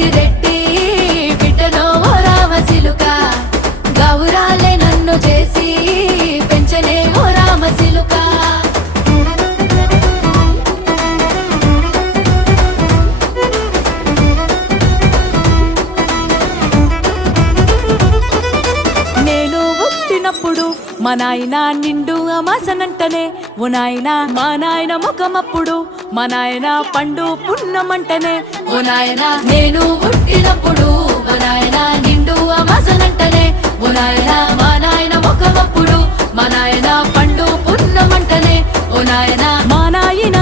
పెద్దిరెడ్డి బిడ్డనో ఓ రామసిలుక గౌరాలే నన్ను చేసి పెంచనే ఓ రామసిలుక నేను పుట్టినప్పుడు మా నాయన నిండు అమాసనంటనే ఓ నాయన మా నాయన ముఖమప్పుడు మా నాయన పండు పున్నమంటనే ఓ నాయన నేను పుట్టినప్పుడు మా నాయన నిండు అమాసనంటనే ఓ నాయన మా నాయన ముఖమప్పుడు మా నాయన పండు పున్నమంటనే ఓ నాయన మా నాయన